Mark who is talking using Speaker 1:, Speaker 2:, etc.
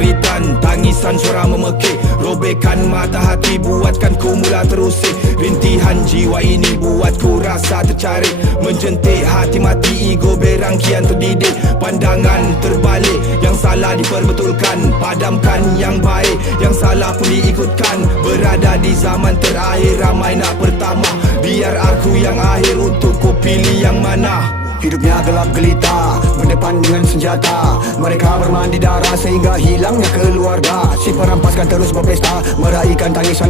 Speaker 1: jeritan Tangisan suara memekik. Robekan mata hati Buatkan ku mula terusik. Rintihan jiwa ini Buat ku rasa tercari Menjentik hati mati Ego berang kian terdidik. Pandangan terbalik Yang salah diperbetulkan. Padamkan yang baik Yang salah pun diikutkan. Berada di zaman terakhir Ramai nak pertama. Biar aku yang akhir Untuk ku pilih yang mana.
Speaker 2: Hidupnya gelap gelita Berdepan dengan senjata. Mereka bermandi darah Sehingga hilangnya keluarga. Si perampas kan terus berpesta Meraihkan tangisan